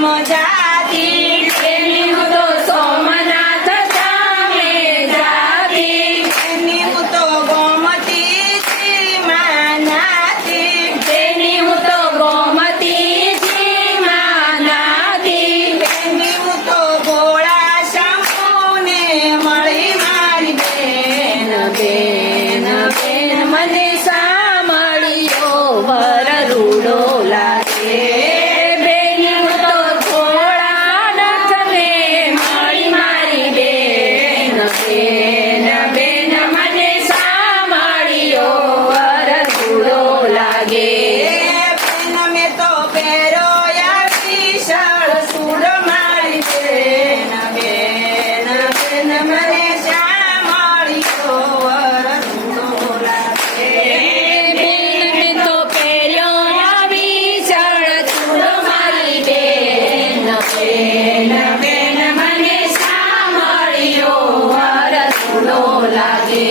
જાતી બેની હું તો સોમનાથ ધામે જાતી એની હું તો ગોમતી સીમા નાતી બેની હું તો ગોમતી સીમા નાતી એની હું તો ભોળા શંભુને મળી મારી બેન બેન બેન મને સાંભળ્યો વર રૂડો લાગે બેની હું તો ભોળાનાથને મળી મારી બેન બેન બેન મને સાંભળ્યો વર રૂડો લાગે બેન મેં તો પહેરોયા વિશાળ સુર મારી બેન બેન બેન મને શ્યામળીઓ વરસુડો લાગે બેન મેં તો પહેર્યો આવી ચળ ચૂડો મારી બેન બેન બેન મને સાંભળ્યો વર રૂડો લાગે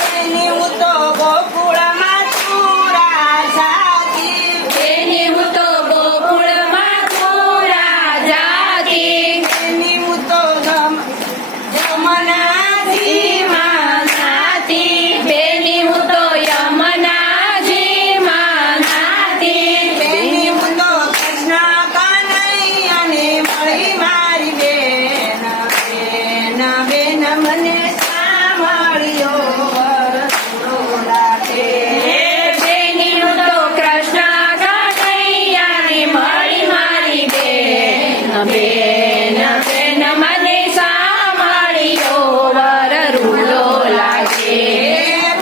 બેની હું તો ગોકુળમાં ચૂરા જાતી બેની હું તો ગોકુળમાં થોડા જાતી બેની હું તો જમનાથી નાતી બેની હું તો યમુનાજીમાં નાતી બેની હું તો કૃષ્ણ કનૈયાને મળી મારી બેન બેન બેન મને સાંભળ્યો વરસુડો લાગે બેની હું તો કૃષ્ણ કનૈયાને મળી મારી બેન બેન બેન મને સાંભળ્યો વર રૂડો લાગે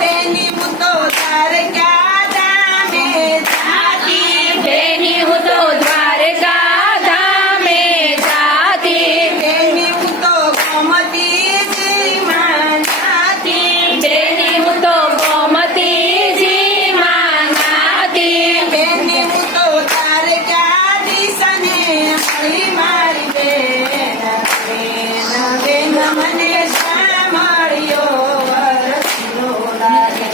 બેની હું તો દ્વારકા ધામે જાતી બેની હું તો દ્વારકા ધામે જાતી બેની હું તો ગોમતી સીમા જાતી બેની હું તો ગોમતીજીમાં નાતી બેની હું તો દ્વારકાધીશને મળી મારી બેન બેન બેન મને સાંભળ્યો વરસુડો લાગે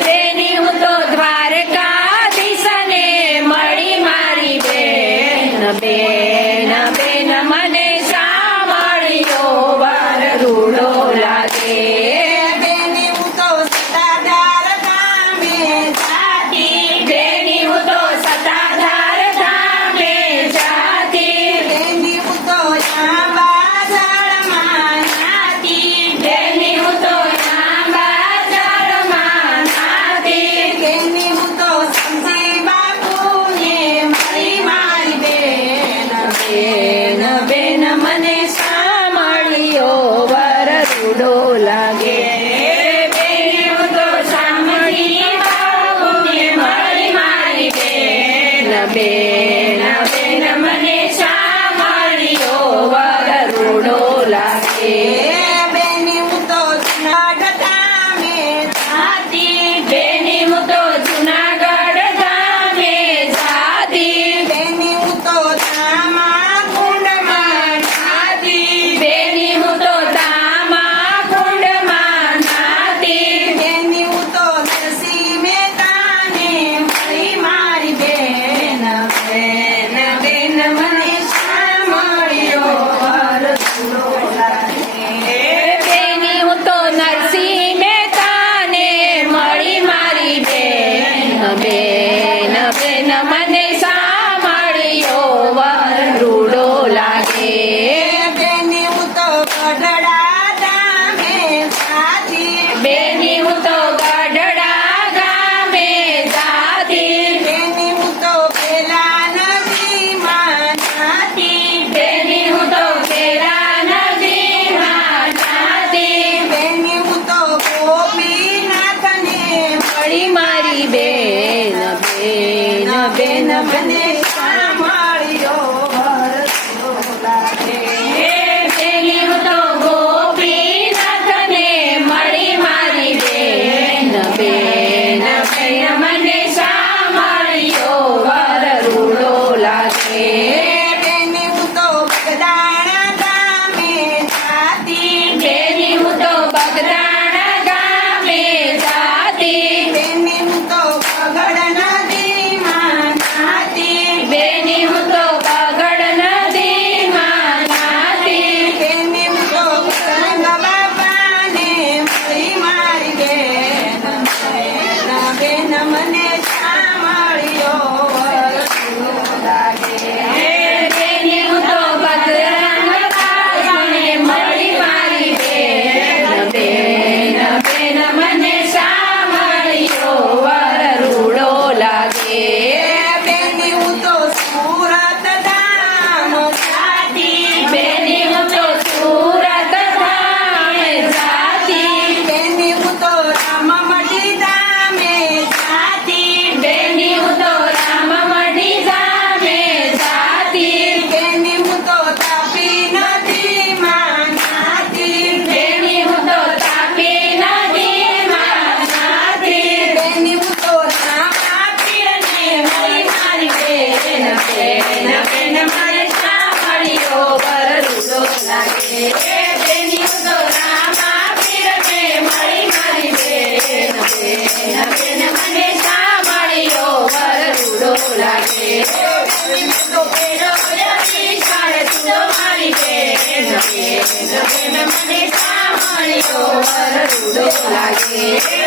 બેની હું તો દ્વારકાધીશને મળી મારી બેન બેન બેન મને સાંભળ્યો વર રૂડો લાગે બેની હું તો સતાધાર ધામે જાતી બેની હું તો સતાધાર ધામે જાતી બેની હું તો જાંબા ઝાડમાં નાતી બેની હું તો લાંબા ઝાડમાં નાતી બેની હું તો સમજી બાપુને મળી મારી બેન બેન બેન મને સાંભળ્યો વર રૂડો લાગે બેની હું તો સાંભળી બાપુને મળી મારી બેન બેન બેન મને સાંભળ્યો વર રૂડો લાગે બેની હું તો જુનાગઢ ધામે જાતી બેની હું તો જુનાગઢ ધામે જાતી બેની હું તો ધામા કુંડમાં નાતી બેની હું તો તામા કુંડમાં નાતી બેની હું તો નરસિંહ મહેતાને મળી મારી બેન બેન બેન મને સાંભળ્યો વરસુડો લાગે બેની હું તો નરસિંહ મહેતાને મળી મારી બેન બેન બેન મને સાંભળ્યો વર રૂડો લાગે બેની હું તો ગઢડા ધામે જાતી બેની હું તો ગઢડા ગામે જાતી બેની હું તો પેલા નદીમાં હે